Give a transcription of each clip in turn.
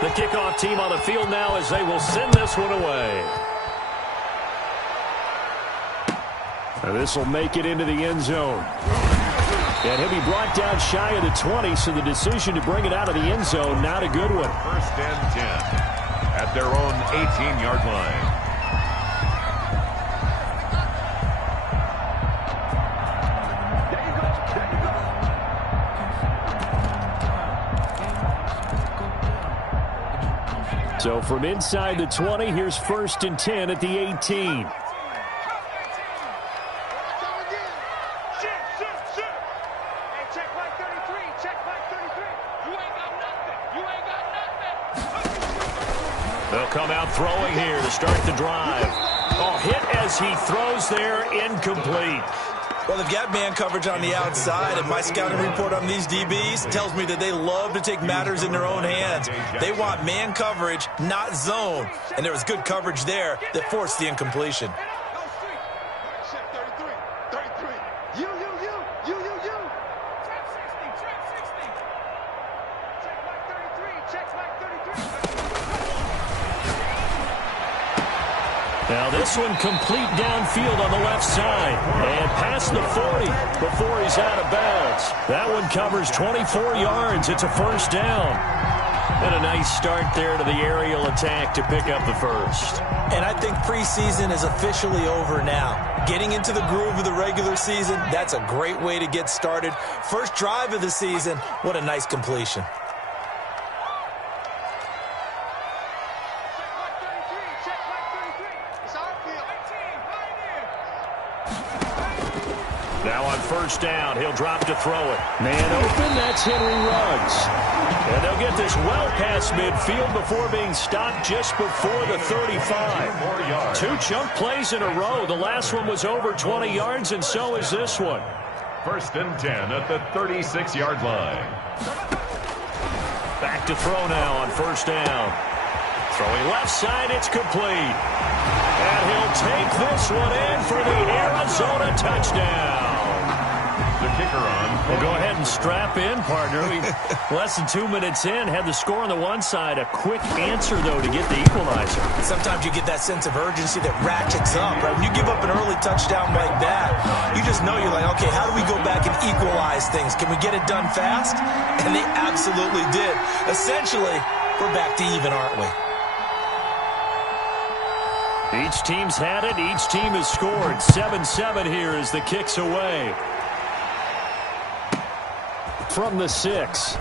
The kickoff team on the field now as they will send this one away. This will make it into the end zone. And he'll be brought down shy of the 20, so the decision to bring it out of the end zone, not a good one. First and 10 at their own 18-yard line. So from inside the 20, here's first and 10 at the 18. They'll come out throwing here to start the drive. Oh, hit as he throws there, incomplete. Well, they've got man coverage on the outside, and my scouting report on these DBs tells me that they love to take matters in their own hands. They want man coverage, not zone. And there was good coverage there that forced the incompletion. Now this one complete downfield on the left side and past the 40 before he's out of bounds. That one covers 24 yards. It's a first down. And a nice start there to the aerial attack to pick up the first. And I think preseason is officially over now. Getting into the groove of the regular season, that's a great way to get started. First drive of the season, what a nice completion. Now on first down, he'll drop to throw it. Man open, that's Henry Ruggs. And they'll get this well past midfield before being stopped just before the 35. Two chunk plays in a row. The last one was over 20 yards, and so is this one. First and 10 at the 36-yard line. Back to throw now on first down. Throwing left side, it's complete. And he'll take this one in for the Arizona touchdown. The kicker on. Well, go ahead and strap in, partner. Less than 2 minutes in, had the score on the one side. A quick answer, though, to get the equalizer. Sometimes you get that sense of urgency that ratchets up, right? When you give up an early touchdown like that, you just know you're like, okay, how do we go back and equalize things? Can we get it done fast? And they absolutely did. Essentially, we're back to even, aren't we? Each team's had it. Each team has scored. 7-7 here as the kick's away. From the 6.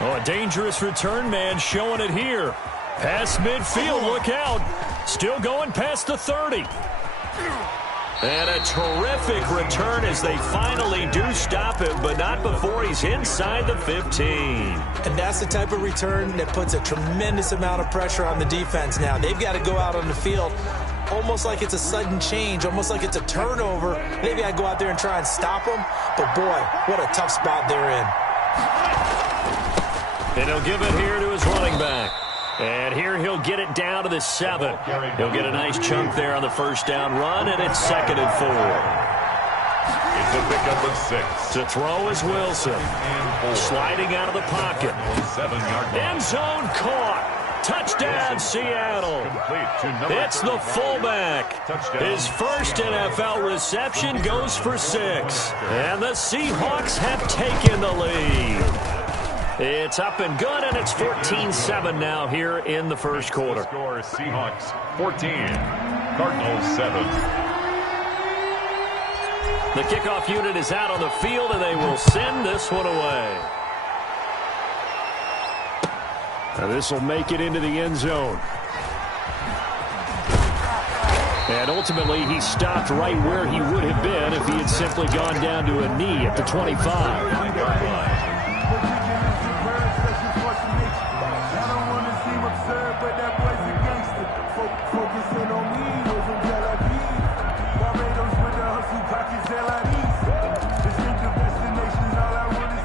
Oh, a dangerous return man showing it here. Past midfield, look out. Still going past the 30. And a terrific return as they finally do stop him, but not before he's inside the 15. And that's the type of return that puts a tremendous amount of pressure on the defense now. They've got to go out on the field almost like it's a sudden change, almost like it's a turnover. Maybe I go out there and try and stop them, but boy, what a tough spot they're in. And he'll give it here to his running back. And here he'll get it down to the 7. He'll get a nice chunk there on the first down run, and it's 2nd and 4. It's a pickup of 6. To throw is Wilson. Sliding out of the pocket. 7-yard line. End zone caught. Touchdown, Seattle. It's the fullback. His first NFL reception goes for 6. And the Seahawks have taken the lead. It's up and good, and it's 14-7 now here in the first quarter. Score Seahawks 14, Cardinals 7. The kickoff unit is out on the field, and they will send this one away. Now this will make it into the end zone. And ultimately, he stopped right where he would have been if he had simply gone down to a knee at the 25.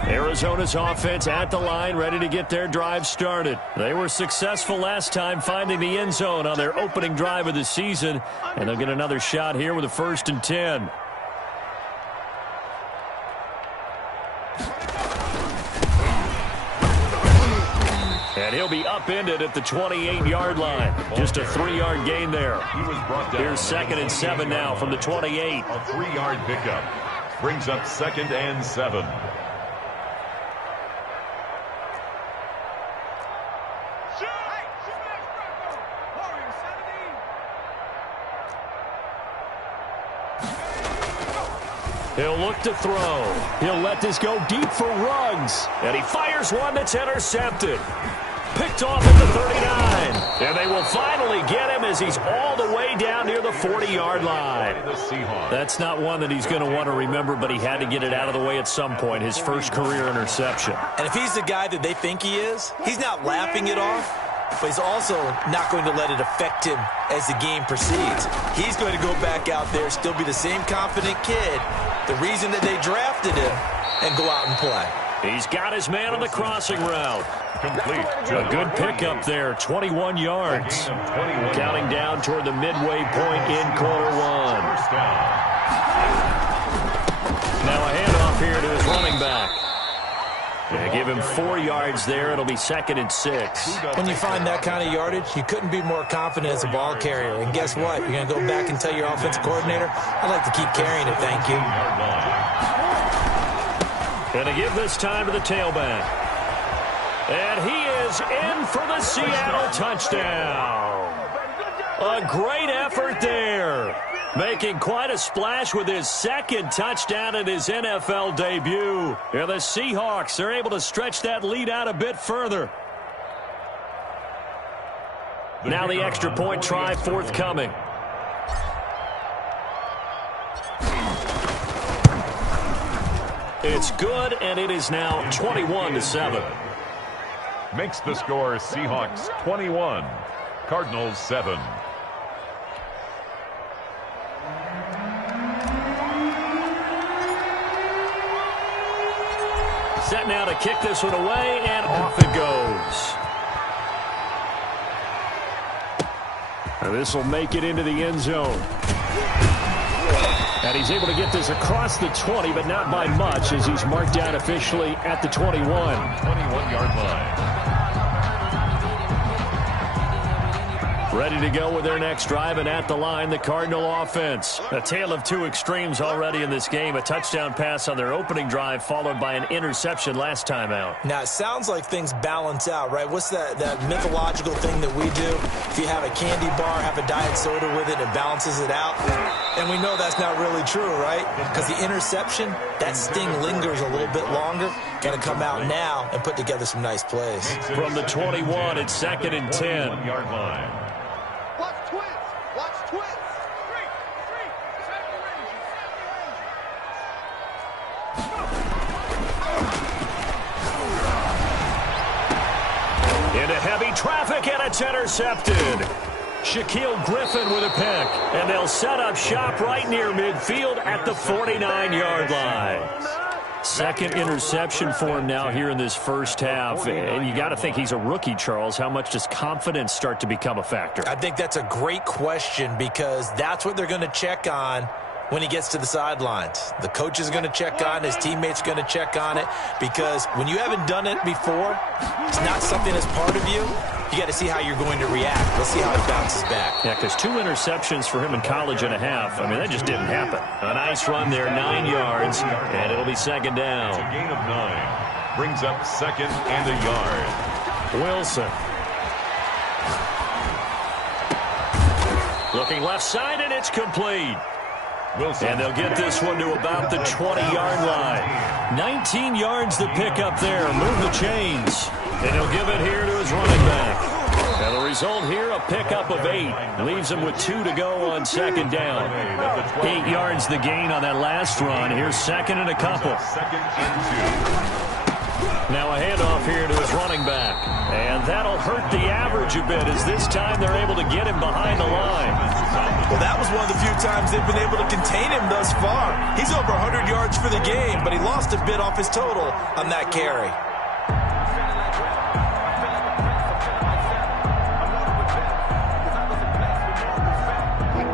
Arizona's offense at the line, ready to get their drive started. They were successful last time finding the end zone on their opening drive of the season, and they'll get another shot here with a 1st and 10. And he'll be upended at the 28-yard line. Just a 3-yard gain there. Here's 2nd and 7 now from the 28. A 3-yard pickup brings up 2nd and 7. He'll look to throw. He'll let this go deep for Ruggs. And he fires one that's intercepted. Picked off at the 39. And they will finally get him as he's all the way down near the 40-yard line. That's not one that he's going to want to remember, but he had to get it out of the way at some point, his first career interception. And if he's the guy that they think he is, he's not laughing it off, but he's also not going to let it affect him as the game proceeds. He's going to go back out there, still be the same confident kid, the reason that they drafted him, and go out and play. He's got his man on the crossing route. Complete. A good pickup there, 21 yards. Counting down toward the midway point in quarter one. Now a handoff here to his running back. Yeah, give him 4 yards there. It'll be 2nd and 6. When you find that kind of yardage, you couldn't be more confident as a ball carrier. And guess what? You're going to go back and tell your offensive coordinator, I'd like to keep carrying it, thank you. Going to give this time to the tailback. And he is in for the Seattle touchdown. A great effort there. Making quite a splash with his 2nd touchdown in his NFL debut. And the Seahawks are able to stretch that lead out a bit further. Now the extra point try forthcoming. It's good, and it is now 21-7. Makes the score Seahawks 21, Cardinals 7. Set now to kick this one away, and off it goes. And this will make it into the end zone. And he's able to get this across the 20, but not by much, as he's marked down officially at the 21. 21-yard line. Ready to go with their next drive, and at the line, the Cardinal offense. A tale of two extremes already in this game. A touchdown pass on their opening drive, followed by an interception last time out. Now, it sounds like things balance out, right? What's that mythological thing that we do? If you have a candy bar, have a diet soda with it, it balances it out. And we know that's not really true, right? Because the interception, that sting lingers a little bit longer. Got to come out now and put together some nice plays. From the 21, it's 2nd and 10. 1-yard line. Into heavy traffic, and it's intercepted. Shaquille Griffin with a pick, and they'll set up shop right near midfield at the 49-yard line. 2nd interception for him now here in this first half. And you got to think he's a rookie, Charles. How much does confidence start to become a factor? I think that's a great question, because that's what they're going to check on when he gets to the sidelines. The coach is going to check on it. His teammates are going to check on it, because when you haven't done it before, it's not something that's part of you. You got to see how you're going to react. Let's see how he bounces back. Yeah, because 2 interceptions for him in college and a half. I mean, that just didn't happen. A nice run there, 9 yards, and it'll be 2nd down. It's a gain of 9. Brings up 2nd and a yard. Wilson. Looking left side, and it's complete. Wilson. And they'll get this one to about the 20-yard line. 19 yards to pick up there. Move the chains. And he'll give it here to his running back. Now the result here, a pickup of 8. Leaves him with 2 to go on 2nd down. 8 yards the gain on that last run. Here's 2nd and a couple. 2nd and 2. Now a handoff here to his running back. And that'll hurt the average a bit, as this time they're able to get him behind the line. Well, that was one of the few times they've been able to contain him thus far. He's over 100 yards for the game, but he lost a bit off his total on that carry.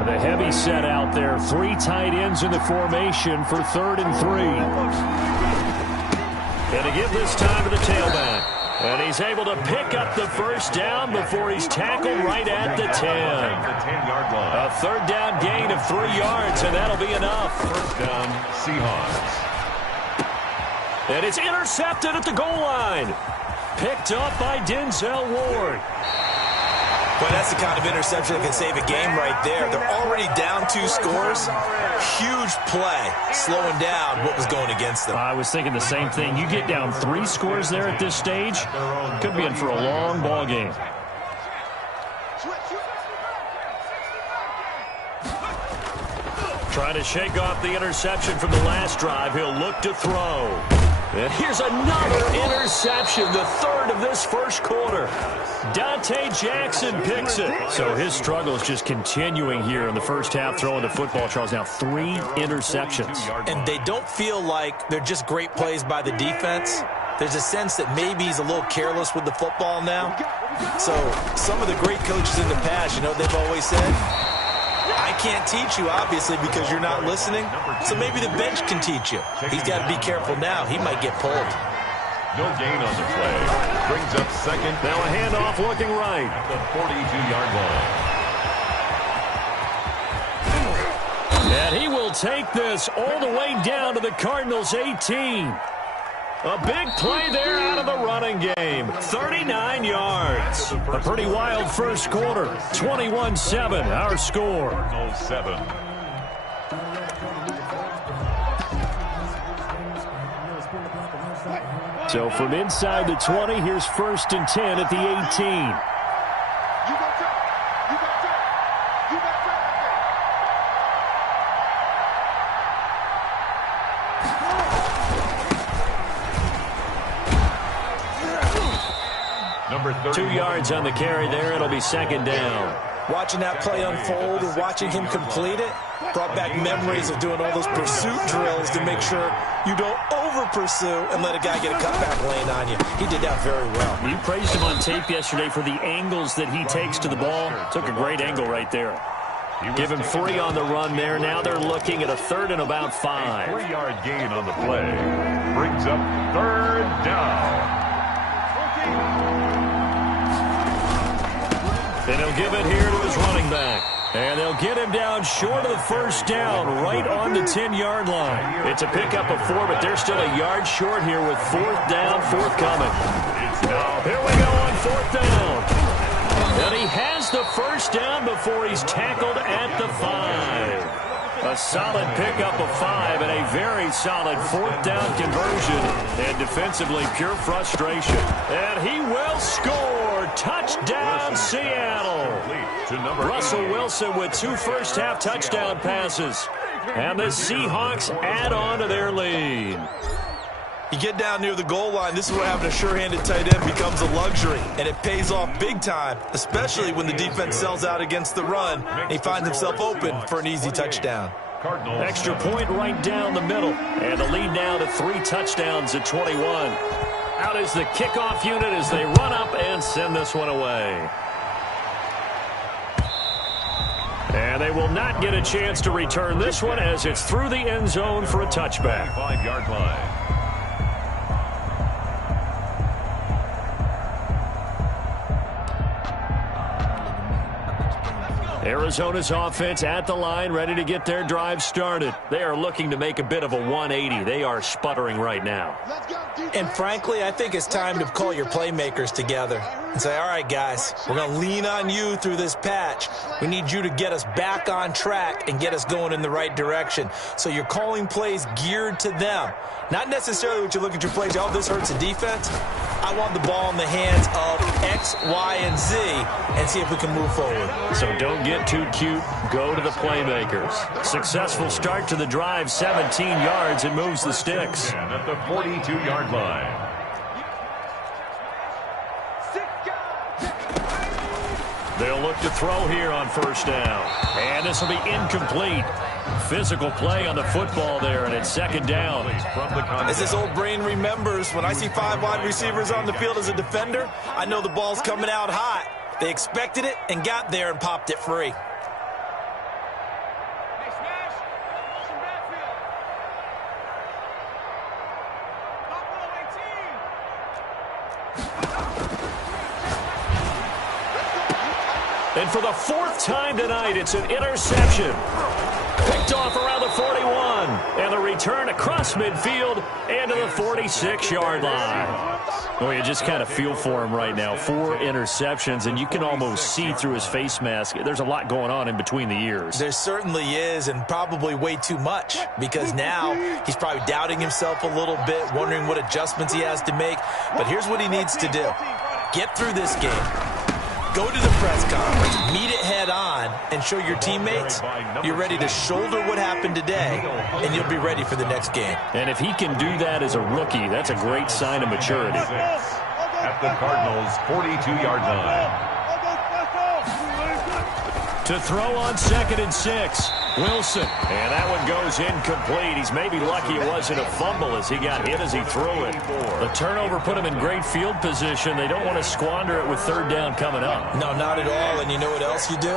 The heavy set out there. 3 tight ends in the formation for 3rd and 3. And to give this time to the tailback. And he's able to pick up the first down before he's tackled right at the 10. A third down gain of 3 yards, and that'll be enough. First down, Seahawks. And it's intercepted at the goal line. Picked up by Denzel Ward. Boy, that's the kind of interception that can save a game right there. They're already down 2 scores. Huge play, slowing down what was going against them. I was thinking the same thing. You get down 3 scores there at this stage, could be in for a long ball game. Trying to shake off the interception from the last drive. He'll look to throw. And here's another interception, the third of this first quarter. Dante Jackson picks it. So his struggle is just continuing here in the first half, throwing the football. Charles, now 3 interceptions. And they don't feel like they're just great plays by the defense. There's a sense that maybe he's a little careless with the football now. So some of the great coaches in the past, you know, they've always said, I can't teach you, obviously, because you're not listening. So maybe the bench can teach you. He's got to be careful now. He might get pulled. No gain on the play. Brings up second. Now a handoff looking right. At the 42-yard line. And he will take this all the way down to the Cardinals' 18. A big play there out of the running game. 39 yards. A pretty wild first quarter. 21-7, our score. Cardinals 7. So from inside the 20, here's 1st and 10 at the 18. Number 30. 2 yards on the carry there. It'll be 2nd down. Watching that play unfold and watching him complete it brought back memories of doing all those pursuit drills to make sure you don't over-pursue and let a guy get a cutback lane on you. He did that very well. You praised him on tape yesterday for the angles that he takes to the ball. Took a great angle right there. Give him 3 on the run there. Now they're looking at a 3rd and about 5. 3-yard gain on the play. Brings up 3rd down. And he'll give it here to his running back. And they'll get him down short of the first down, right on the 10-yard line. It's a pickup of 4, but they're still a yard short here with 4th down, forthcoming. Here we go on 4th down. And he has the first down before he's tackled at the 5. A solid pickup of 5 and a very solid 4th down conversion. And defensively, pure frustration. And he will score. Touchdown, Seattle. Russell Wilson with 2 first-half touchdown passes. And the Seahawks add on to their lead. You get down near the goal line, this is where having a sure-handed tight end becomes a luxury, and it pays off big time, especially when the defense sells out against the run, and he finds himself open for an easy touchdown. Extra point right down the middle, and the lead now to 3 touchdowns at 21. Out is the kickoff unit as they run up and send this one away. And they will not get a chance to return this one as it's through the end zone for a touchback. 5-yard line. Arizona's offense at the line, ready to get their drive started. They are looking to make a bit of a 180. They are sputtering right now. And frankly, I think it's time to call your playmakers together and say, all right, guys, we're going to lean on you through this patch. We need you to get us back on track and get us going in the right direction. So you're calling plays geared to them. Not necessarily what you look at your plays, oh, this hurts the defense. I want the ball in the hands of X, Y, and Z and see if we can move forward. So don't get too cute. Go to the playmakers. Successful start to the drive, 17 yards. It moves the sticks. And at the 42-yard line. They'll look to throw here on first down. And this will be incomplete. Physical play on the football there, and it's 2nd down. As this old brain remembers, when I see 5 wide receivers on the field as a defender, I know the ball's coming out hot. They expected it and got there and popped it free. And for the fourth time tonight, it's an interception. Picked off around the 41. And the return across midfield and to the 46-yard line. Oh, you just kind of feel for him right now. 4 interceptions, and you can almost see through his face mask. There's a lot going on in between the ears. There certainly is, and probably way too much, because now he's probably doubting himself a little bit, wondering what adjustments he has to make. But here's what he needs to do. Get through this game. Go to the press conference, meet it head on, and show your teammates you're ready to shoulder what happened today, and you'll be ready for the next game. And if he can do that as a rookie, that's a great sign of maturity. At the Cardinals' 42-yard line. To throw on 2nd and 6, Wilson. And that one goes incomplete. He's maybe lucky it wasn't a fumble as he got hit as he threw it. The turnover put him in great field position. They don't want to squander it with 3rd down coming up. No, not at all. And you know what else you do?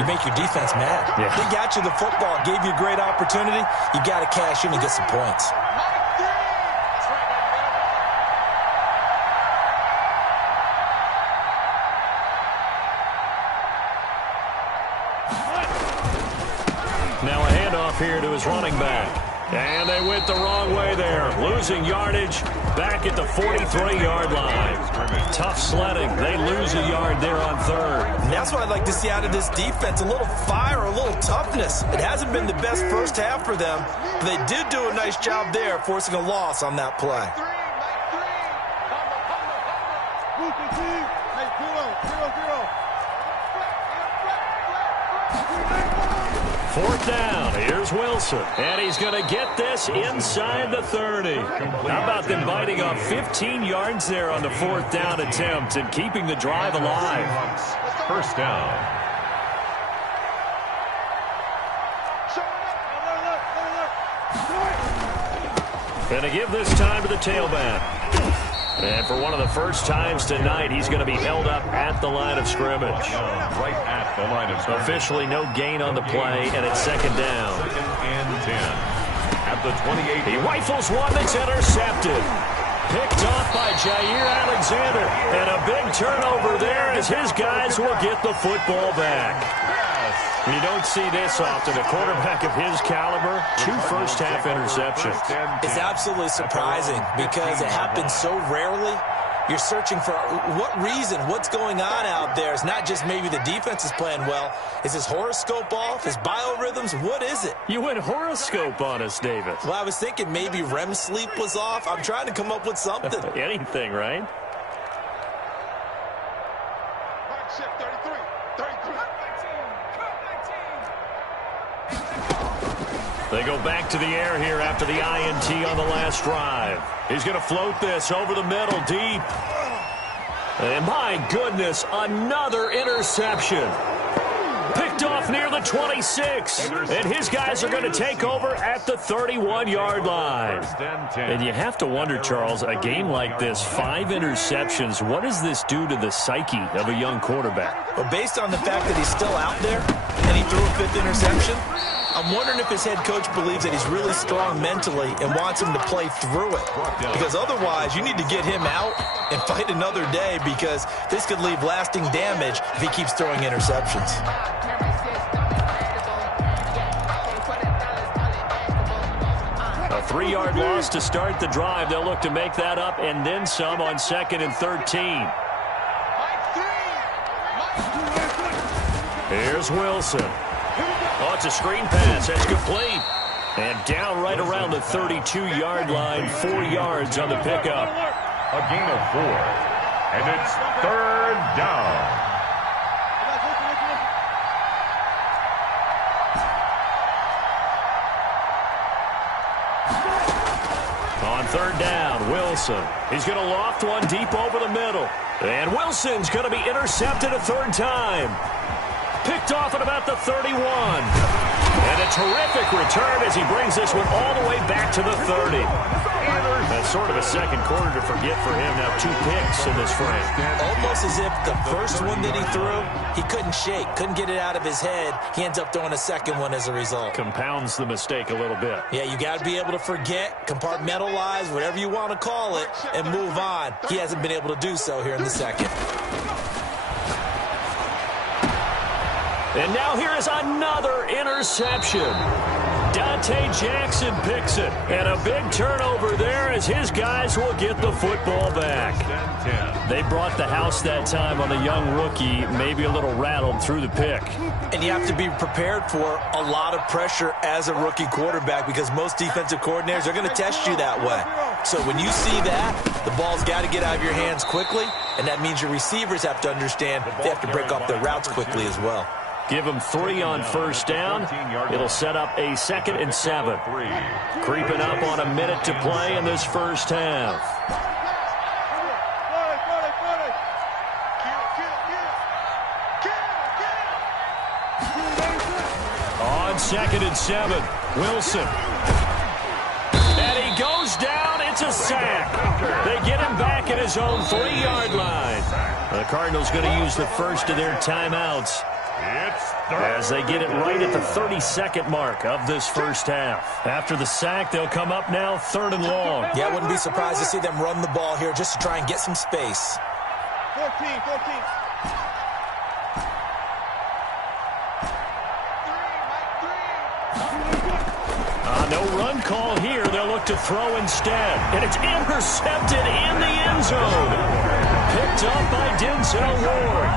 You make your defense mad. Yeah. They got you the football, gave you a great opportunity. You got to cash in and get some points. Now a handoff here to his running back. And they went the wrong way there. Losing yardage back at the 43-yard line. Tough sledding. They lose a yard there on 3rd. And that's what I'd like to see out of this defense. A little fire, a little toughness. It hasn't been the best first half for them, but they did do a nice job there, forcing a loss on that play. Fourth down. Here's Wilson. And he's going to get this inside the 30. How about them biting off 15 yards there on the 4th down attempt and keeping the drive alive? First down. Going to give this time to the tailback. And for one of the first times tonight, he's going to be held up at the line of scrimmage. Right at the line of scrimmage. Officially no gain on the play, and it's 2nd down. 2nd and 10. At the 28. He rifles one that's intercepted. Picked off by Jair Alexander. And a big turnover there as his guys will get the football back. You don't see this often. A quarterback of his caliber, 2 first-half interceptions. It's absolutely surprising because it happens so rarely. You're searching for what reason, what's going on out there. It's not just maybe the defense is playing well. Is his horoscope off? His biorhythms? What is it? You went horoscope on us, David. Well, I was thinking maybe REM sleep was off. I'm trying to come up with something. Anything, right? They go back to the air here after the INT on the last drive. He's going to float this over the middle, deep. And my goodness, another interception. Picked off near the 26. And his guys are going to take over at the 31-yard line. And you have to wonder, Charles, a game like this, 5 interceptions, what does this do to the psyche of a young quarterback? Well, based on the fact that he's still out there and he threw a 5th interception, I'm wondering if his head coach believes that he's really strong mentally and wants him to play through it. Because otherwise, you need to get him out and fight another day because this could leave lasting damage if he keeps throwing interceptions. A 3-yard loss to start the drive. They'll look to make that up and then some on 2nd and 13. Here's Wilson. Oh, it's a screen pass. That's complete. And down right around the 32-yard line. 4 yards on the pickup. A gain of 4. And it's 3rd down. On 3rd down, Wilson. He's going to loft one deep over the middle. And Wilson's going to be intercepted a 3rd time. Picked off at about the 31. And a terrific return as he brings this one all the way back to the 30. That's sort of a second quarter to forget for him. Now 2 picks in this frame. Almost as if the first one that he threw, he couldn't shake, couldn't get it out of his head. He ends up throwing a second one as a result. Compounds the mistake a little bit. Yeah, you got to be able to forget, compartmentalize, whatever you want to call it, and move on. He hasn't been able to do so here in the second. And now here is another interception. Dante Jackson picks it. And a big turnover there as his guys will get the football back. They brought the house that time on the young rookie, maybe a little rattled through the pick. And you have to be prepared for a lot of pressure as a rookie quarterback because most defensive coordinators are going to test you that way. So when you see that, the ball's got to get out of your hands quickly, and that means your receivers have to understand they have to break off their routes quickly as well. Give them 3 on first down. It'll set up a 2nd and 7. Creeping up on a minute to play in this first half. On 2nd and 7, Wilson. And he goes down. It's a sack. They get him back at his own 3-yard line. The Cardinals going to use the first of their timeouts as they get it right at the 32nd mark of this first half. After the sack, they'll come up now 3rd and long. Yeah, I wouldn't be surprised to see them run the ball here just to try and get some space. 14. No run call here. They'll look to throw instead. And it's intercepted in the end zone. Picked up by Denzel Ward.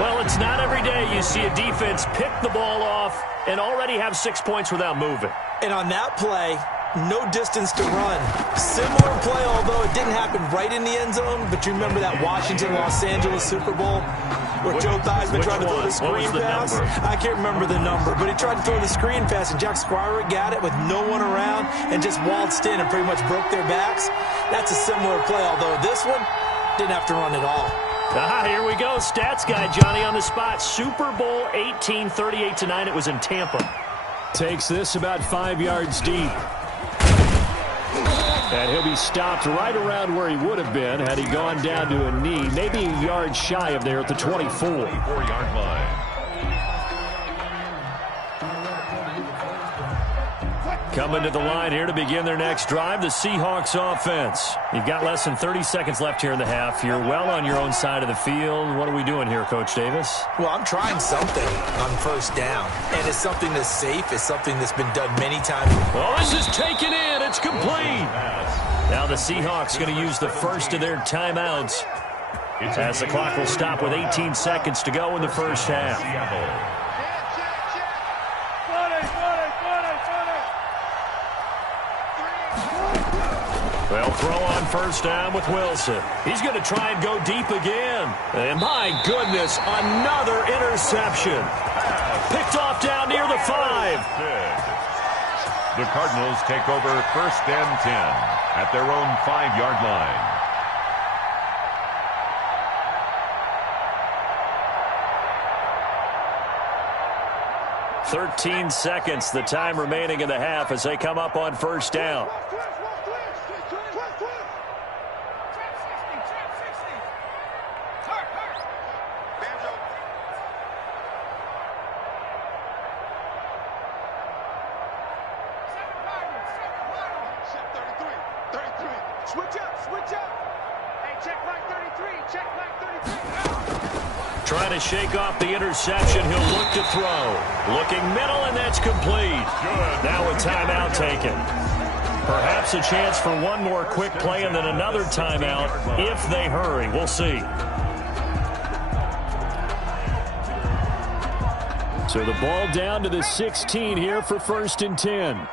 Well, it's not every day you see a defense pick the ball off and already have 6 points without moving. And on that play, no distance to run. Similar play, although it didn't happen right in the end zone, but you remember that Washington-Los Angeles Super Bowl where Joe Theismann tried to throw the screen pass? I can't remember the number, but he tried to throw the screen pass, and Jack Squire got it with no one around and just waltzed in and pretty much broke their backs. That's a similar play, although this one didn't have to run at all. Here we go. Stats guy Johnny on the spot. Super Bowl 18, 38-9. It was in Tampa. Takes this about 5 yards deep. And he'll be stopped right around where he would have been had he gone down to a knee, maybe a yard shy of there at the 24-yard line. Coming to the line here to begin their next drive, the Seahawks offense. You've got less than 30 seconds left here in the half. You're well on your own side of the field. What are we doing here, Coach Davis? Well, I'm trying something on first down, and it's something that's safe. It's something that's been done many times. Well, this is taken in. It's complete. Now the Seahawks going to use the first of their timeouts as the clock will stop with 18 seconds to go in the first half. They'll throw on first down with Wilson. He's going to try and go deep again. And my goodness, another interception. Picked off down near the 5. The Cardinals take over 1st and 10 at their own 5-yard line. "13 seconds, the time remaining in the half as they come up on first down. Trying to shake off the interception. He'll look to throw. Looking middle, and that's complete. Now a timeout taken. Perhaps a chance for one more quick play and then another timeout if they hurry. We'll see. So the ball down to the 16 here for 1st and 10.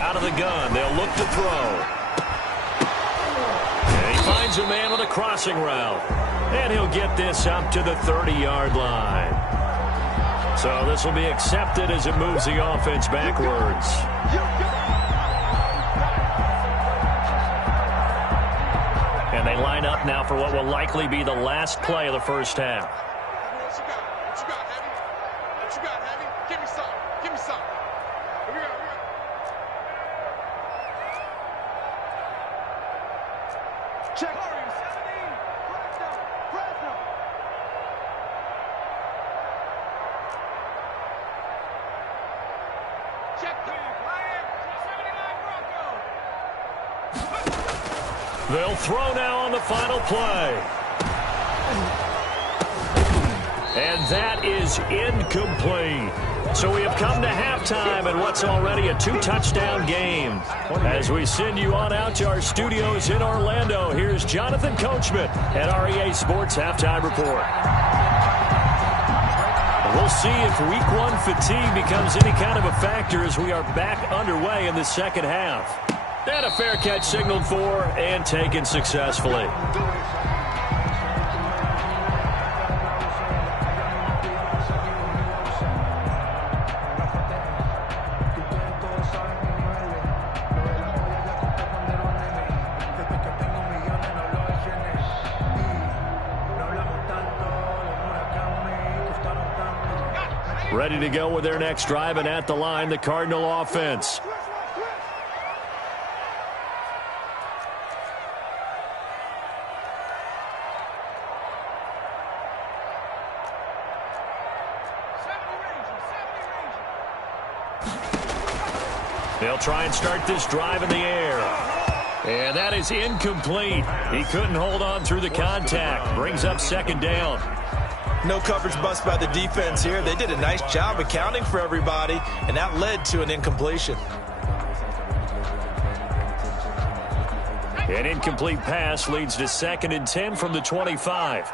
Out of the gun, they'll look to throw. And he finds a man with a crossing route. And he'll get this up to the 30-yard line. So this will be accepted as it moves the offense backwards. And they line up now for what will likely be the last play of the first half. What you got, Heavy? Give me some. Give me some. Here we go. Check. They'll throw now on the final play. And that is incomplete. So we have come to halftime in what's already a 2-touchdown game. As we send you on out to our studios in Orlando, here's Jonathan Coachman at REA Sports Halftime Report. We'll see if Week 1 fatigue becomes any kind of a factor as we are back underway in the second half. And a fair catch signaled for and taken successfully. Ready to go with their next drive, and at the line, the Cardinal offense. They'll try and start this drive in the air. And that is incomplete. He couldn't hold on through the contact. Brings up second down. No coverage bust by the defense here. They did a nice job accounting for everybody, and that led to an incompletion. An incomplete pass leads to 2nd and 10 from the 25.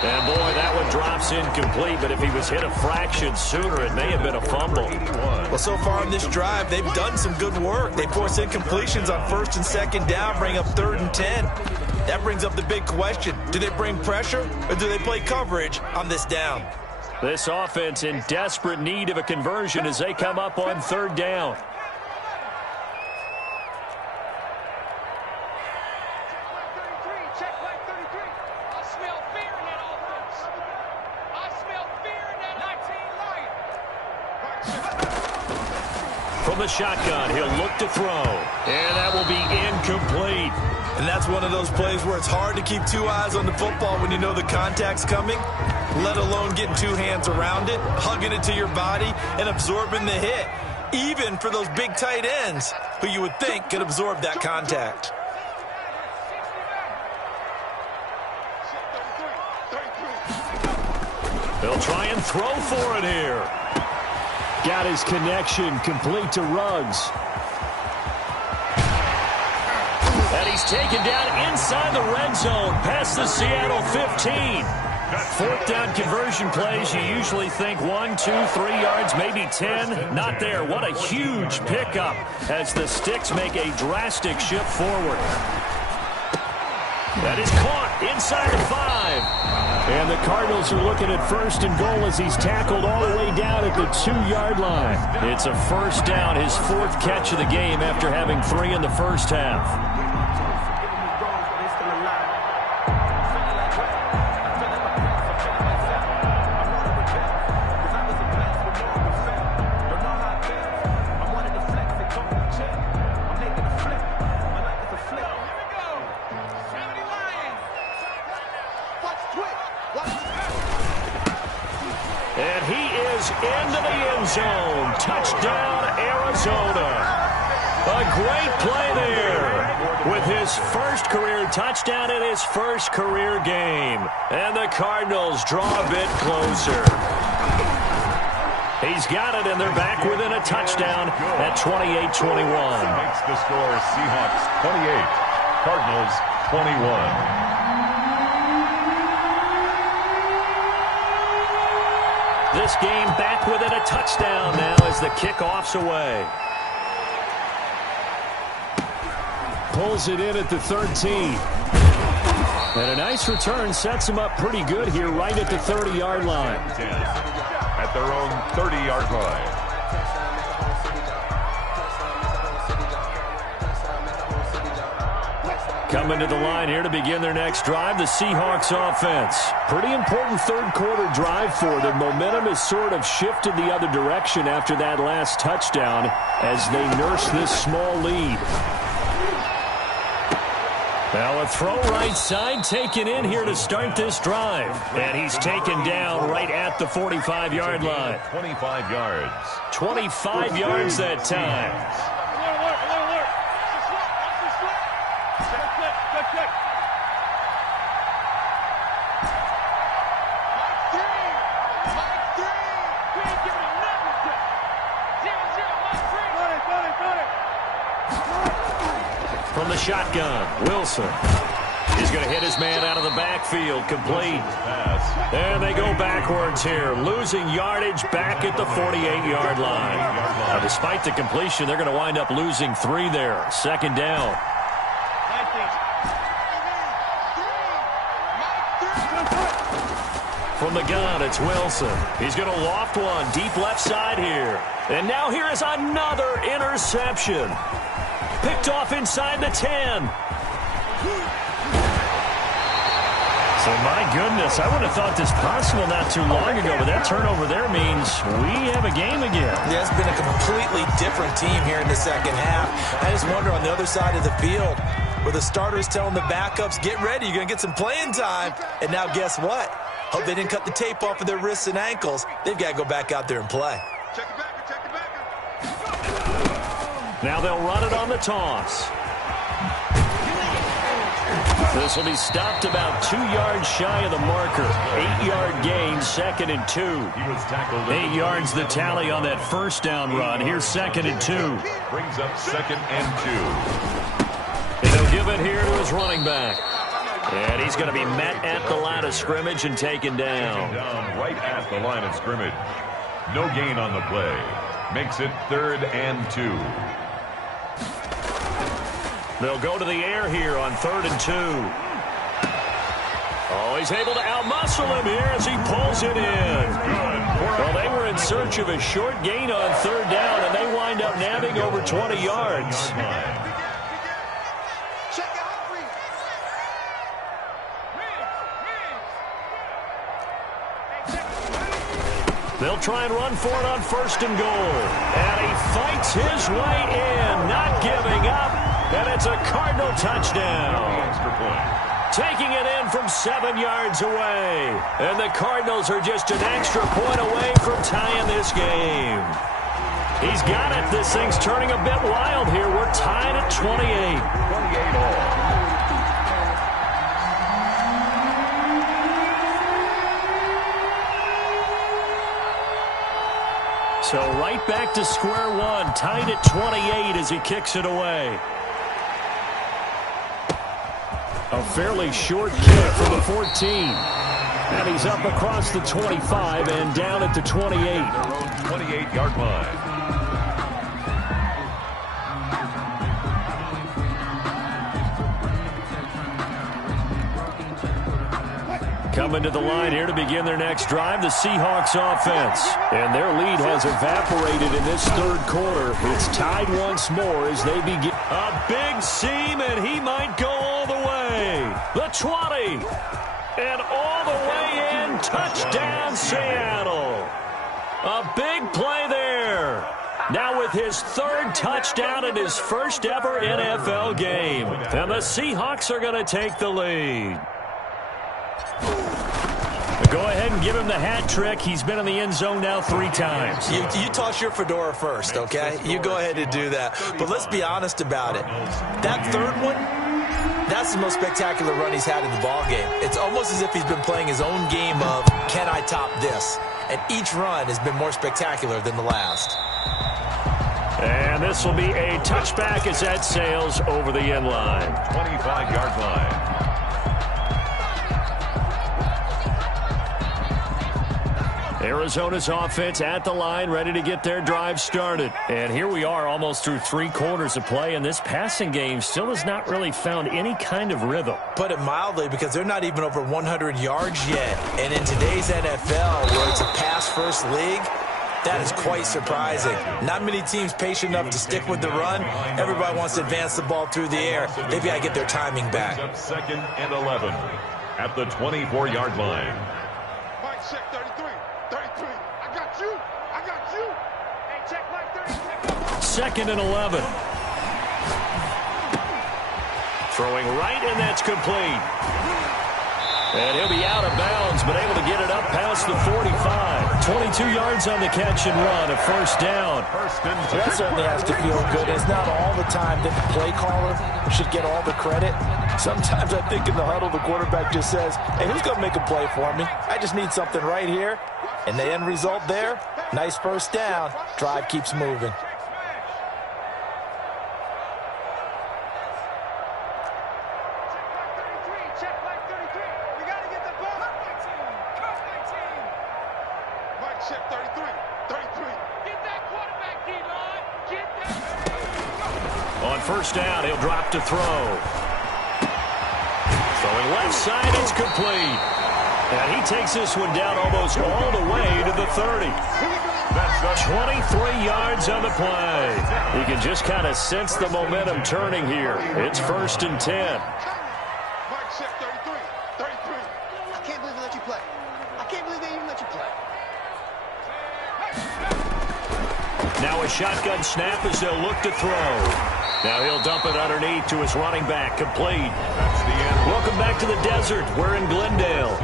And boy, that one drops incomplete, but if he was hit a fraction sooner, it may have been a fumble. Well, so far in this drive, they've done some good work. They force incompletions on 1st and 2nd down, bring up 3rd and 10. That brings up the big question. Do they bring pressure, or do they play coverage on this down? This offense in desperate need of a conversion as they come up on 3rd down. From the shotgun, he'll look to throw. And that will be incomplete. And that's one of those plays where it's hard to keep 2 eyes on the football when you know the contact's coming, let alone getting 2 hands around it, hugging it to your body, and absorbing the hit, even for those big tight ends who you would think could absorb that contact. They'll try and throw for it here. Got his connection complete to Ruggs. And he's taken down inside the red zone past the Seattle 15. 4th down conversion plays, you usually think 1, 2, 3 yards, maybe 10. Not there. What a huge pickup as the Sticks make a drastic shift forward. That is caught inside the 5. And the Cardinals are looking at 1st and goal as he's tackled all the way down at the 2-yard line. It's a 1st down, his 4th catch of the game after having 3 in the first half. And he is into the end zone. Touchdown, Arizona. A great play there with his first career touchdown in his first career game. And the Cardinals draw a bit closer. He's got it, and they're back within a touchdown at 28-21. Makes the score Seahawks 28, Cardinals 21. This game back within a touchdown now as the kickoff's away. Pulls it in at the 13. And a nice return sets him up pretty good here right at the 30-yard line. 10 at their own 30-yard line. Coming to the line here to begin their next drive, the Seahawks offense. Pretty important third-quarter drive for them. Momentum has sort of shifted the other direction after that last touchdown as they nurse this small lead. Now a throw right side taken in here to start this drive. And he's taken down right at the 45-yard line. 25 yards. 25 yards that time. From the shotgun, Wilson. He's going to hit his man out of the backfield, complete. And they go backwards here, losing yardage back at the 48-yard line. Now, despite the completion, they're going to wind up losing 3 there. Second down. From the gun, it's Wilson. He's going to loft one deep left side here. And now here is another interception. Picked off inside the 10. So, my goodness, I would have thought this possible not too long ago, but that turnover there means we have a game again. Yeah, it's been a completely different team here in the second half. I just wonder on the other side of the field where the starters telling the backups, get ready, you're going to get some playing time. And now guess what? Hope they didn't cut the tape off of their wrists and ankles. They've got to go back out there and play. Check it back. Now they'll run it on the toss. This will be stopped about 2 yards shy of the marker. 8-yard gain, 2nd and 2. He was tackled. 8 yards the tally on that first down run. Here's 2nd and 2. Brings up 2nd and 2. And he'll give it here to his running back. And he's going to be met at the line of scrimmage and taken down. Right at the line of scrimmage. No gain on the play. Makes it 3rd and 2. They'll go to the air here on 3rd and 2. Oh, he's able to outmuscle him here as he pulls it in. Well, they were in search of a short gain on 3rd down, and they wind up nabbing over 20 yards. They'll try and run for it on 1st and goal. And he fights his way in, not giving up. And it's a Cardinal touchdown. Extra point. Taking it in from 7 yards away. And the Cardinals are just an extra point away from tying this game. He's got it. This thing's turning a bit wild here. We're tied at 28. 28 all. So right back to square one, tied at 28 as he kicks it away. A fairly short kick from the 14. And he's up across the 25 and down at the 28. Their own 28-yard line. Coming to the line here to begin their next drive, the Seahawks offense. And their lead has evaporated in this 3rd quarter. It's tied once more as they begin. A big seam, and he might go all the way. The 20. And all the way in. Touchdown, Seattle. A big play there. Now with his 3rd touchdown in his first ever NFL game. And the Seahawks are going to take the lead. Go ahead and give him the hat trick. He's been in the end zone now 3 times. You toss your fedora first, okay? You go ahead and do that. But let's be honest about it. That 3rd one, that's the most spectacular run he's had in the ballgame. It's almost as if he's been playing his own game of, can I top this? And each run has been more spectacular than the last. And this will be a touchback as that sails over the end line. 25-yard line. Arizona's offense at the line, ready to get their drive started. And here we are almost through 3 quarters of play, and this passing game still has not really found any kind of rhythm. Put it mildly, because they're not even over 100 yards yet. And in today's NFL, where it's a pass-first league, that is quite surprising. Not many teams patient enough to stick with the run. Everybody wants to advance the ball through the air. They've got to get their timing back. Second and 11 at the 24-yard line. Mike, check 33. 33. I got you. I got you. Hey, check Mike 33. Second and 11. Throwing right, and that's complete. And he'll be out of bounds, but able to get it up past the 45. 22 yards on the catch and run, a first down. That certainly has to feel good. It's not all the time that the play caller should get all the credit. Sometimes I think in the huddle, the quarterback just says, hey, who's going to make a play for me? I just need something right here. And the end result there, nice first down. Drive keeps moving. First down, he'll drop to throw. Throwing left side, it's complete. And he takes this one down almost all the way to the 30. 23 yards on the play. You can just kind of sense the momentum turning here. It's first and 10. Mike, check 33. 33. I can't believe they let you play. I can't believe they even let you play. Now a shotgun snap as they'll look to throw. Now he'll dump it underneath to his running back. Complete. That's the end. Welcome back to the desert. We're in Glendale.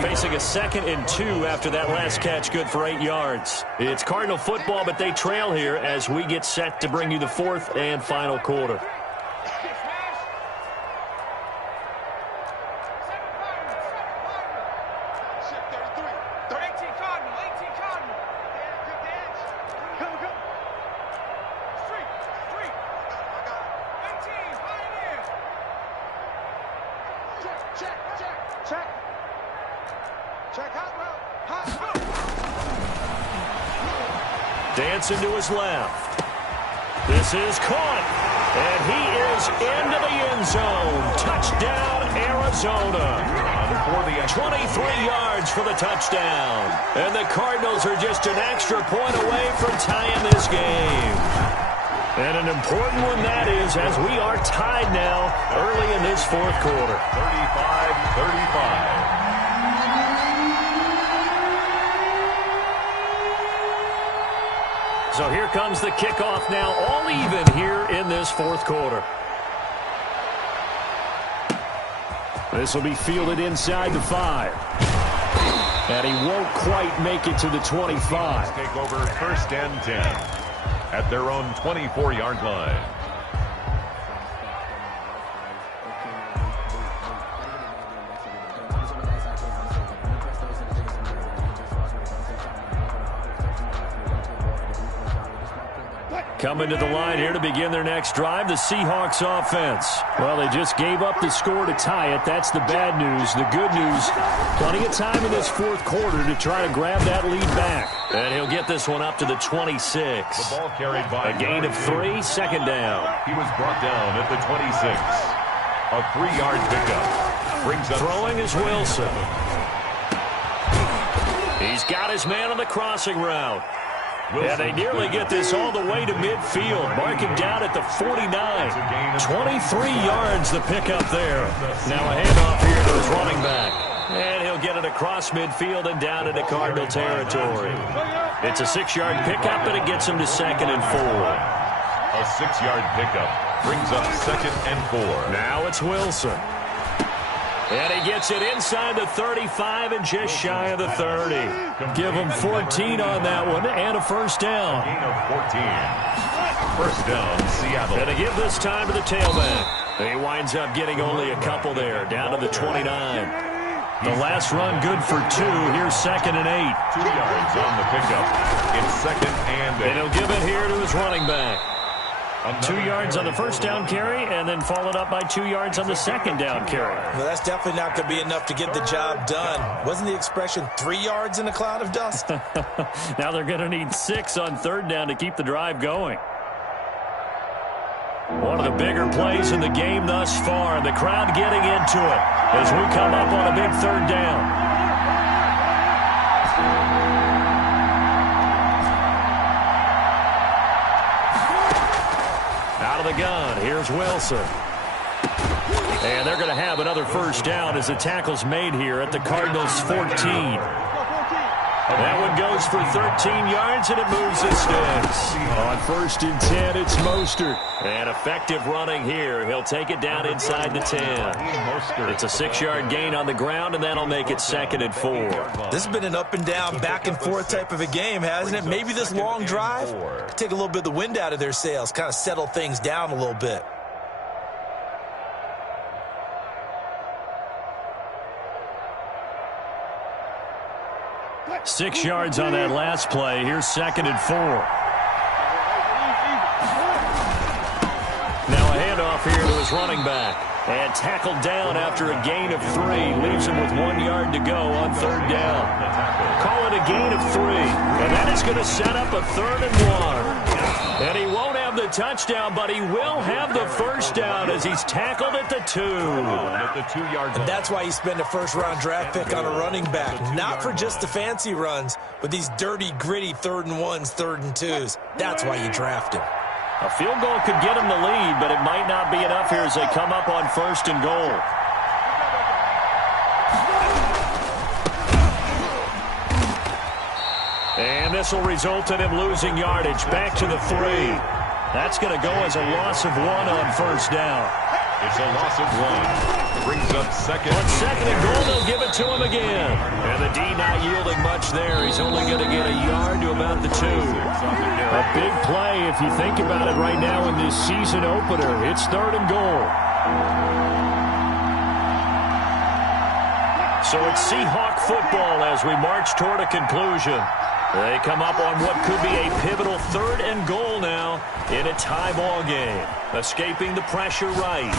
Facing a 2nd and 2 after that last catch, good for 8 yards. It's Cardinal football, but they trail here as we get set to bring you the 4th and final quarter. Dancing to his left. This is caught. And he is into the end zone. Touchdown, Arizona. 23 yards for the touchdown. And the Cardinals are just an extra point away from tying this game. And an important one that is, as we are tied now early in this 4th quarter. 35-35. So here comes the kickoff now, all even here in this 4th quarter. This will be fielded inside the 5. And he won't quite make it to the 25. Take over first and 10 at their own 24-yard line. Coming to the line here to begin their next drive, the Seahawks offense. Well, they just gave up the score to tie it. That's the bad news. The good news, plenty of time in this 4th quarter to try to grab that lead back. And he'll get this one up to the 26. The ball carried by a gain of 3, second down. He was brought down at the 26. A 3-yard pickup. Brings up throwing is Wilson. He's got his man on the crossing route. Yeah, they nearly get this all the way to midfield. Marking down at the 49. 23 yards the pickup there. Now a handoff here to his running back. And he'll get it across midfield and down into Cardinal territory. It's a 6-yard pickup, and it gets him to 2nd and 4. A 6-yard pickup brings up 2nd and 4. Now it's Wilson. And he gets it inside the 35 and just shy of the 30. Give him 14 on that one and a first down. Gain of 14. First down, Seattle. And to give this time to the tailback. He winds up getting only a couple there, down to the 29. The last run good for 2. Here's 2nd and 8. 2 yards on the pickup. It's 2nd and 8. And he'll give it here to his running back. 2 yards on the first down carry, and then followed up by 2 yards on the second down carry. Well, that's definitely not going to be enough to get the job done. Wasn't the expression 3 yards in a cloud of dust? Now they're going to need 6 on 3rd down to keep the drive going. One of the bigger plays in the game thus far, and the crowd getting into it as we come up on a big 3rd down. Out of the gun, here's Wilson. And they're going to have another first down as the tackle's made here at the Cardinals' 14. That one goes for 13 yards, and it moves the sticks. On 1st and 10, it's Mostert. And effective running here. He'll take it down inside the 10. It's a 6-yard gain on the ground, and that'll make it 2nd and 4. This has been an up and down, back and forth type of a game, hasn't it? Maybe this long drive take a little bit of the wind out of their sails, kind of settle things down a little bit. Six yards on that last play. Here's 2nd and 4. Now a handoff here to his running back. And tackled down after a gain of 3. Leaves him with 1 yard to go on 3rd down. Call it a gain of 3. And that is going to set up a 3rd and 1. And he won't have the touchdown, but he will have the first down as he's tackled at the 2. And that's why you spend a first-round draft pick on a running back. Not for just the fancy runs, but these dirty, gritty 3rd and 1s, 3rd and 2s. That's why you draft him. A field goal could get him the lead, but it might not be enough here as they come up on 1st and goal. And this will result in him losing yardage back to the 3. That's going to go as a loss of 1 on 1st down. It's a loss of 1. Brings up 2nd. On 2nd and goal, they'll give it to him again. And the D not yielding much there. He's only going to get a yard to about the 2. A big play if you think about it right now in this season opener. It's 3rd and goal. So it's Seahawk football as we march toward a conclusion. They come up on what could be a pivotal 3rd and goal now in a tie ball game. Escaping the pressure right.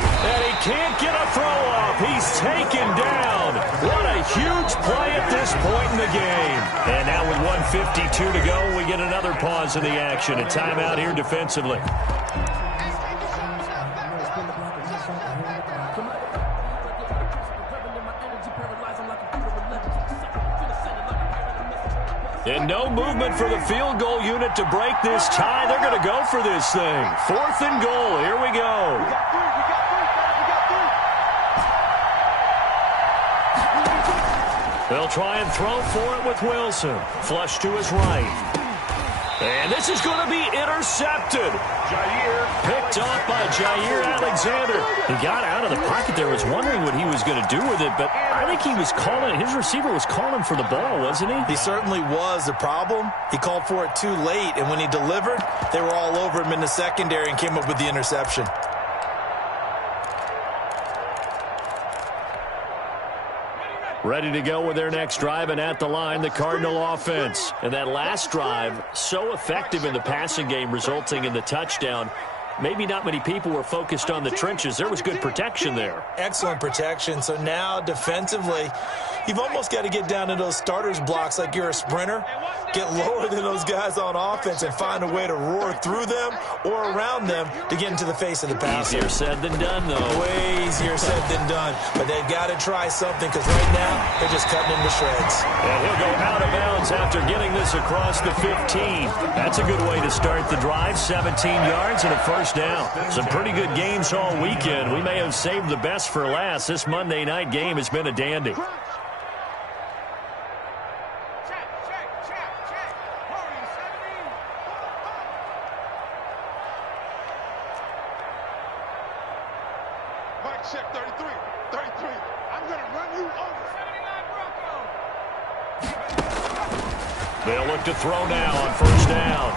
And he can't get a throw off. He's taken down. What a huge play at this point in the game. And now with 1:52 to go, we get another pause in the action. A timeout here defensively. And no movement for the field goal unit to break this tie. They're going to go for this thing. 4th and goal. Here we go. They'll try and throw for it with Wilson. Flush to his right. And this is going to be intercepted. Picked off by Jair Alexander. He got out of the pocket there. Was wondering what he was going to do with it, but I think he was calling, his receiver was calling for the ball, wasn't he? He certainly was. The problem, he called for it too late, and when he delivered, they were all over him in the secondary and came up with the interception. Ready to go with their next drive, and at the line, the Cardinal offense. And that last drive, so effective in the passing game, resulting in the touchdown. Maybe not many people were focused on the trenches. There was good protection there. Excellent protection. So now, defensively, you've almost got to get down to those starters blocks like you're a sprinter. Get lower than those guys on offense and find a way to roar through them or around them to get into the face of the passer. Easier said than done, though. Way easier said than done. But they've got to try something because right now they're just cutting into shreds. And he'll go out of bounds after getting this across the 15. That's a good way to start the drive. 17 yards and a first down. Some pretty good games all weekend. We may have saved the best for last. This Monday night game has been a dandy. Check 33. 33. I'm going to run you over. 79 Bronco. They'll look to throw now on first down.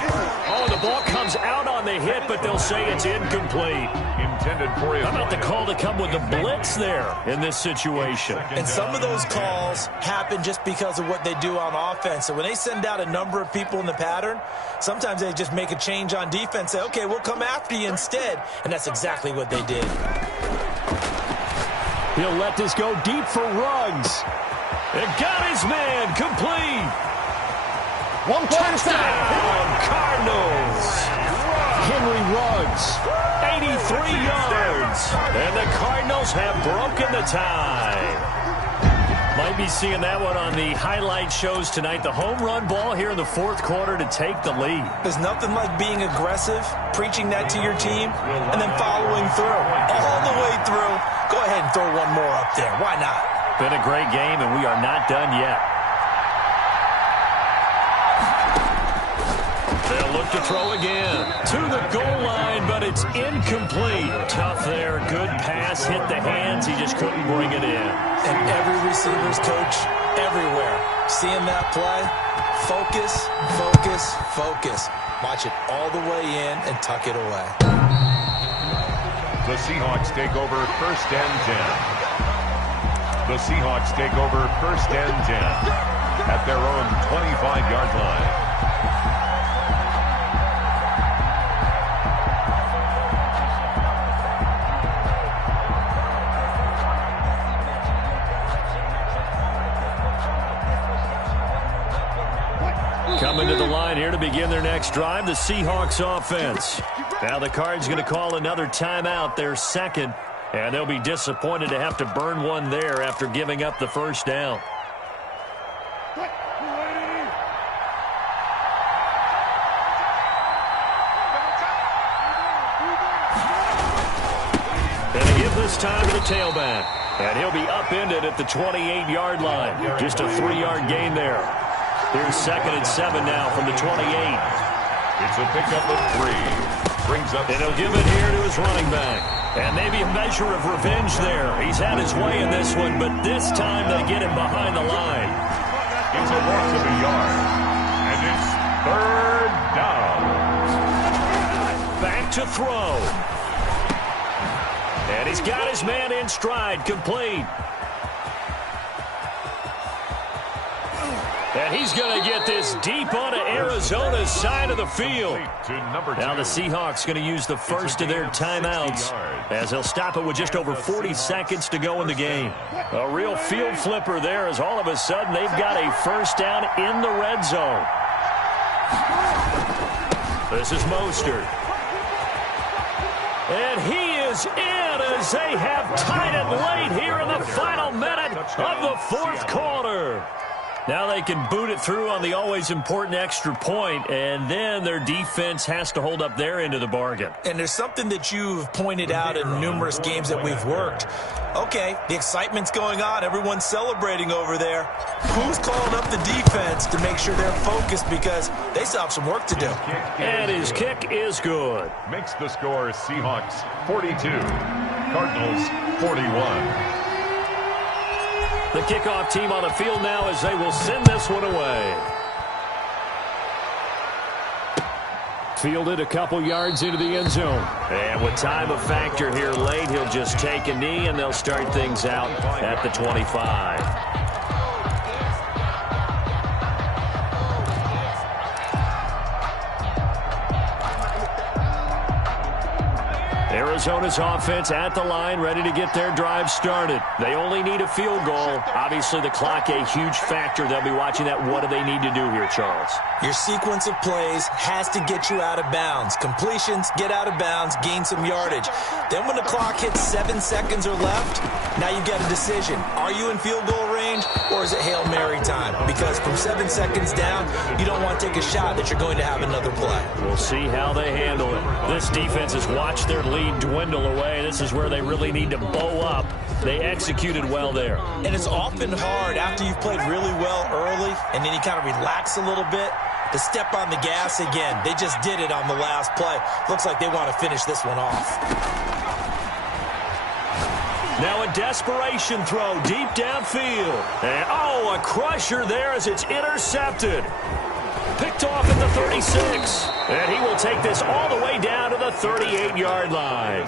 Oh, the ball comes out on the hit, but they'll say it's incomplete. Intended for his. How about the call to come with the blitz there in this situation? And some of those calls happen just because of what they do on offense. So when they send out a number of people in the pattern, sometimes they just make a change on defense, say, okay, we'll come after you instead. And that's exactly what they did. He'll let this go deep for Ruggs. It got his man complete. One Touchdown, Cardinals. Henry Ruggs, 83 yards. And the Cardinals have broken the tie. Might be seeing that one on the highlight shows tonight. The home run ball here in the fourth quarter to take the lead. There's nothing like being aggressive, preaching that to your team, and then following through. All the way through. Go ahead and throw one more up there. Why not? Been a great game, and we are not done yet. They'll look to throw again. To the goal line, but it's incomplete. Tough there. Good pass. Hit the hands. He just couldn't bring it in. And every receiver's coach everywhere. Seeing that play, focus, focus, focus. Watch it all the way in and tuck it away. The Seahawks take over first and 10. The Seahawks take over first and 10 at their own 25-yard line. Coming to the line here to begin their next drive, the Seahawks offense. Now the Cards going to call another timeout, their second, and they'll be disappointed to have to burn one there after giving up the first down. And they give this time to the tailback, and he'll be upended at the 28-yard line. Just a 3-yard gain there. Here's 2nd and 7 now from the 28. It's a pickup of 3. Brings up. And he'll give it here to his running back. And maybe a measure of revenge there. He's had his way in this one, but this time they get him behind the line. It's a loss of a yard. And it's 3rd down. Back to throw. And he's got his man in stride, complete. And he's going to get this deep onto Arizona's side of the field. Now the Seahawks going to use the first of their timeouts as they'll stop it with just over 40 seconds to go in the game. A real field flipper there as all of a sudden they've got a first down in the red zone. This is Mostert. And he is in as they have tied it late here in the final minute of the fourth quarter. Now they can boot it through on the always important extra point, and then their defense has to hold up their end of the bargain. And there's something that you've pointed out in numerous games that we've worked. Okay, the excitement's going on. Everyone's celebrating over there. Who's calling up the defense to make sure they're focused because they still have some work to do? And his kick is good. Makes the score Seahawks 42, Cardinals 41. The kickoff team on the field now as they will send this one away. Fielded a couple yards into the end zone. And with time a factor here late, he'll just take a knee and they'll start things out at the 25. Arizona's offense at the line, ready to get their drive started. They only need a field goal. Obviously, the clock a huge factor. They'll be watching that. What do they need to do here, Charles? Your sequence of plays has to get you out of bounds. Completions, get out of bounds, gain some yardage. Then when the clock hits 7 seconds or left, now you've got a decision. Are you in field goal range or is it Hail Mary time? Because from 7 seconds down, you don't want to take a shot that you're going to have another play. We'll see how they handle it. This defense has watched their lead dwindle away. This is where they really need to bow up. They executed well there. And it's often hard after you've played really well early and then you kind of relax a little bit to step on the gas again. They just did it on the last play. Looks like they want to finish this one off. Now a desperation throw deep downfield. And, oh, a crusher there as it's intercepted. Picked off at the 36. And he will take this all the way down to the 38-yard line.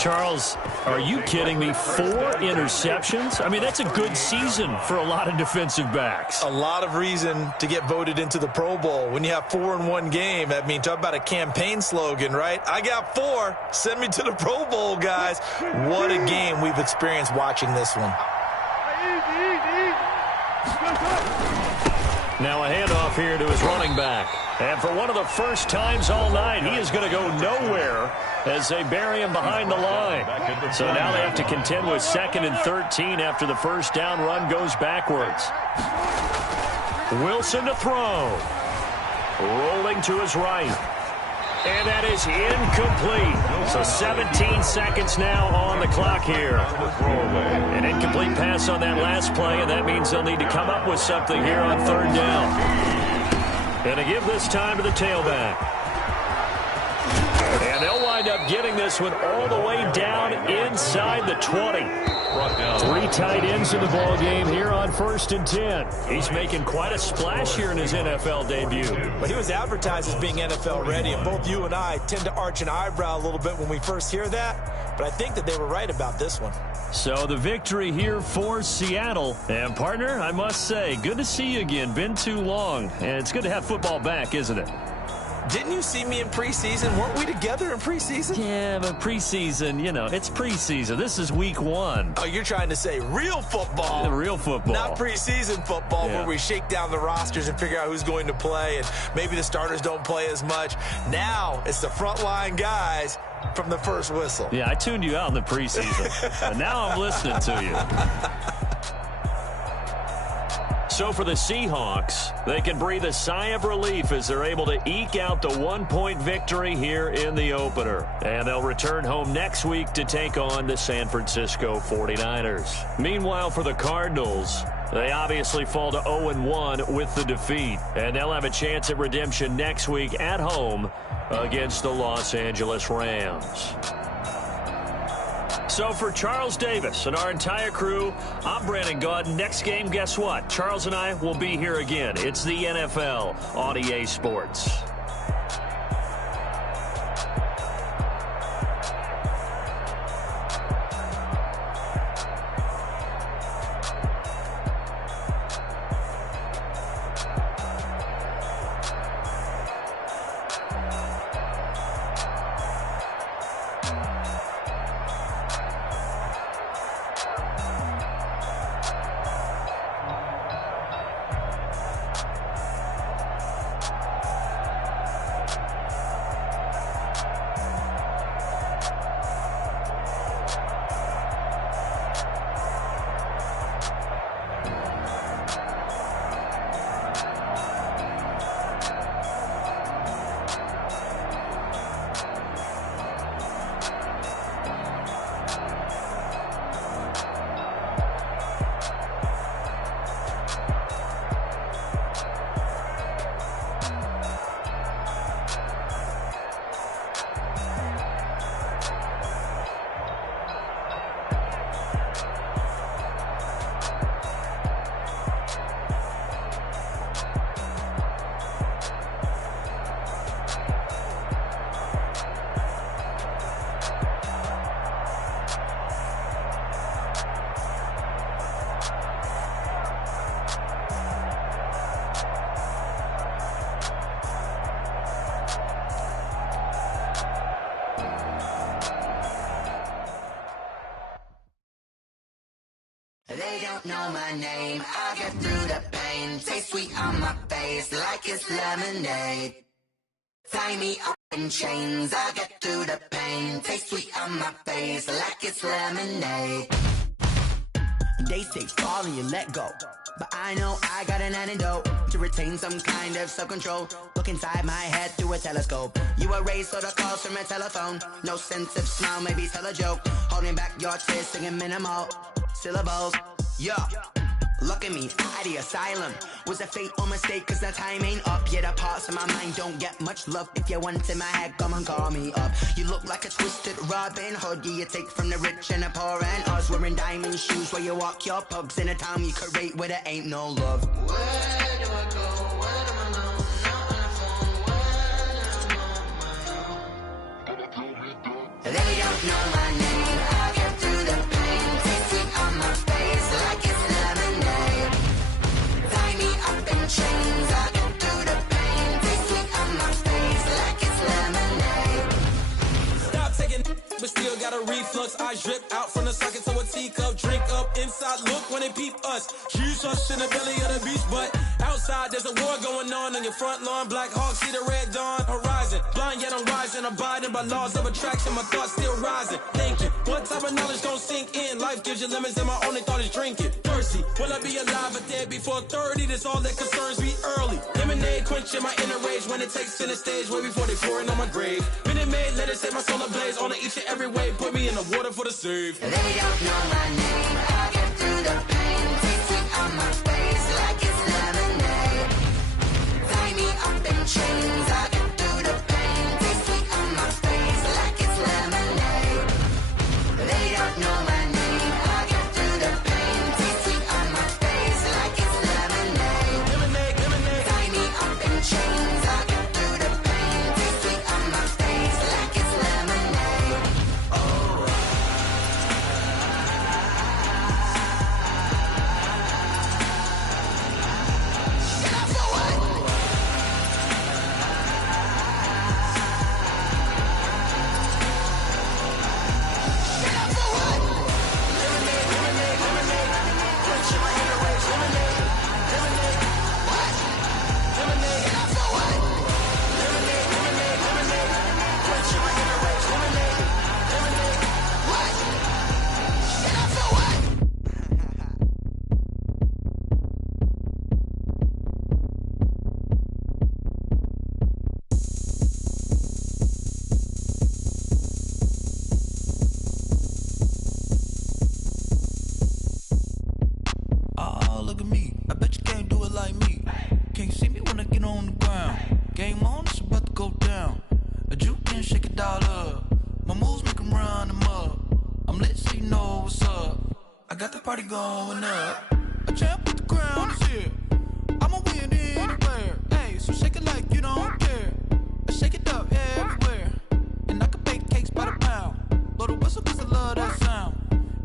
Charles, are you kidding me? 4 interceptions? I mean, that's a good season for a lot of defensive backs. A lot of reason to get voted into the Pro Bowl. When you have 4 in one game, I mean, talk about a campaign slogan, right? I got 4. Send me to the Pro Bowl, guys. What a game we've experienced watching this one. Now a handoff here to his running back. And for one of the first times all night, he is going to go nowhere as they bury him behind the line. So now they have to contend with 2nd and 13 after the first down run goes backwards. Wilson to throw. Rolling to his right. And that is incomplete. So 17 seconds now on the clock here. An incomplete pass on that last play, and that means they'll need to come up with something here on 3rd down. And to give this time to the tailback. And they'll wind up getting this one all the way down inside the 20. 3 tight ends in the ball game here on 1st and 10. He's making quite a splash here in his NFL debut. Well, he was advertised as being NFL ready, and both you and I tend to arch an eyebrow a little bit when we first hear that, but I think that they were right about this one. So the victory here for Seattle. And partner, I must say, good to see you again. Been too long, and it's good to have football back, isn't it? Didn't you see me in preseason? Weren't we together in preseason? Yeah, but preseason, you know, it's preseason. This is week 1. Oh, you're trying to say real football. Real football. Not preseason football where we shake down the rosters and figure out who's going to play, and maybe the starters don't play as much. Now it's the frontline guys from the first whistle. Yeah, I tuned you out in the preseason, and now I'm listening to you. So for the Seahawks, they can breathe a sigh of relief as they're able to eke out the 1-point victory here in the opener. And they'll return home next week to take on the San Francisco 49ers. Meanwhile, for the Cardinals, they obviously fall to 0-1 with the defeat. And they'll have a chance at redemption next week at home against the Los Angeles Rams. So for Charles Davis and our entire crew, I'm Brandon Gaudin. Next game, guess what? Charles and I will be here again. It's the NFL on EA Sports. They don't know my name, I get through the pain. Taste sweet on my face like it's lemonade. Tie me up in chains, I get through the pain. Taste sweet on my face like it's lemonade. They say fall and you let go, but I know I got an antidote to retain some kind of self-control. Look inside my head through a telescope. You erase all the calls from a telephone. No sense of smile, maybe tell a joke. Holding back your tears, singing minimal syllables. Yeah, look at me, out the asylum. Was a fate or mistake, cause the time ain't up. Yeah, the parts of my mind don't get much love. If you want in my head, come and call me up. You look like a twisted Robin Hood. Yeah, you take from the rich and the poor and us. Wearing diamond shoes where you walk your pugs. In a town you create where there ain't no love. Where do I go? Where do I know? don't know my name. I get through the pain. Taste sweet on my face like it's lemonade. Tie me up in chains. I get through the pain. Taste sweet on my face like it's lemonade. Stop taking, but still got a reflux. Eyes drip out from the socket to a teacup. Drink up inside, look when they peep us. Jesus in the belly of the beast, but outside there's a war going on your front lawn. Black Hawk, see the red dawn horizon. Blind yet I'm rising, abiding by laws of attraction. My thoughts still rising. Thinking, what type of knowledge don't sink in? Life gives you lemons and my only thought is drinking. Thirsty, will I be alive or dead before 30? That's all that concerns me early. Lemonade quenching my inner rage when it takes center stage way before they pour it on my grave. Minute Maid, let it set my soul ablaze on each and every way. Put me in the water for the save. They don't know my name. I get through the pain. Taste sweet on my face like it's lemonade. Tie me up in chains. I get through the pain. Taste sweet on my face like it's lemonade. They don't know my name. I get through the pain. Taste sweet on my face like it's lemonade. Lemonade, lemonade. Tie me up in chains. I get through the pain. Taste sweet on my face like it's lemonade. Oh, look at me. I bet you can't do it like me. Can't see me when I get on the ground. Game on, it's about to go down. A juke and shake it all up. My moves make 'em run them up. I'm lit so you know what's up. I got the party going up. A champ with the crown is here. I'ma win anywhere. Hey, so shake it like you don't care. I shake it up everywhere. And I can bake cakes by the pound. Blow the whistle 'cause I love that sound.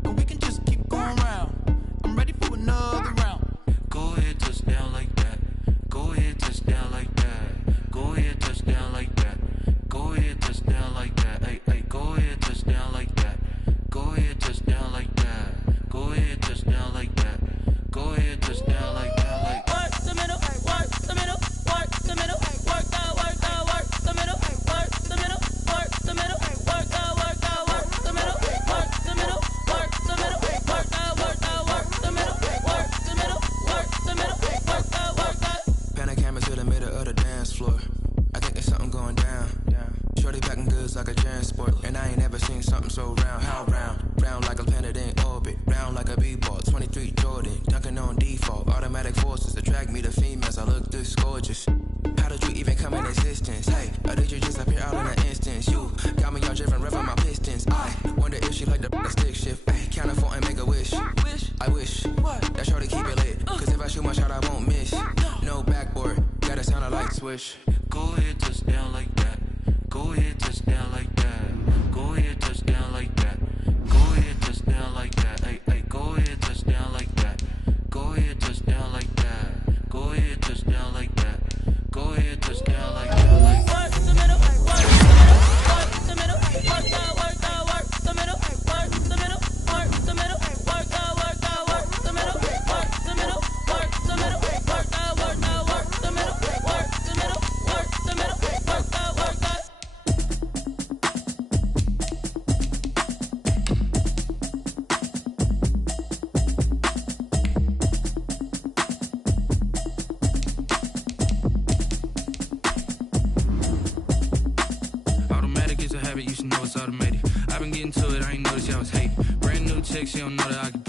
And we can just keep going round. I'm ready for another round. Go ahead, touch down like that. Go ahead, touch down like that. Go ahead, touch down like that. Go ahead, touch down like that. Hey, hey, go ahead, touch down like that. Go ahead, touch down like that. Go ahead, touch down like that. Go ahead, touch down like that. Like work the middle, work the middle, work the middle, work the middle, work the middle, work the middle, work the middle, work the middle, work the middle, work the middle, work the middle, work the middle, work the. pan a camera to the middle of the dance floor. I think there's something going down. Shorty packing goods like a transport, and I ain't never seen something so round. How round? Round like a planet in orbit, round like a b-ball. 23 Jordan, dunking on default. Automatic forces attract me to females. I look this gorgeous. How did you even come in existence? Hey, or did you just appear out in an instance? You got me all driven, revving my pistons. I wonder if she like the stick shift. Ay, count a four and make a wish. I wish that shorty keep it lit. 'Cause if I shoot my shot, I won't miss. No backboard, gotta sound a light switch. Go ahead, touch down like that. Go ahead, touch down like that. Go ahead, touch down like that. Go ahead, touch down like that. Hey, hey, go ahead, touch down like that. Go ahead, touch down like that. Go ahead, touch down like that. Go ahead, touch down like that. Like Work the middle, work the middle, work the middle, work the middle, work the middle, work the middle, work the middle, work the middle, work the middle, work the middle, work the middle, work the middle, work the middle, work the middle, work the. automatic is a habit, you should know it's automated. I've been getting to it, I ain't noticed y'all was hating. Brand new chick, she don't know that I can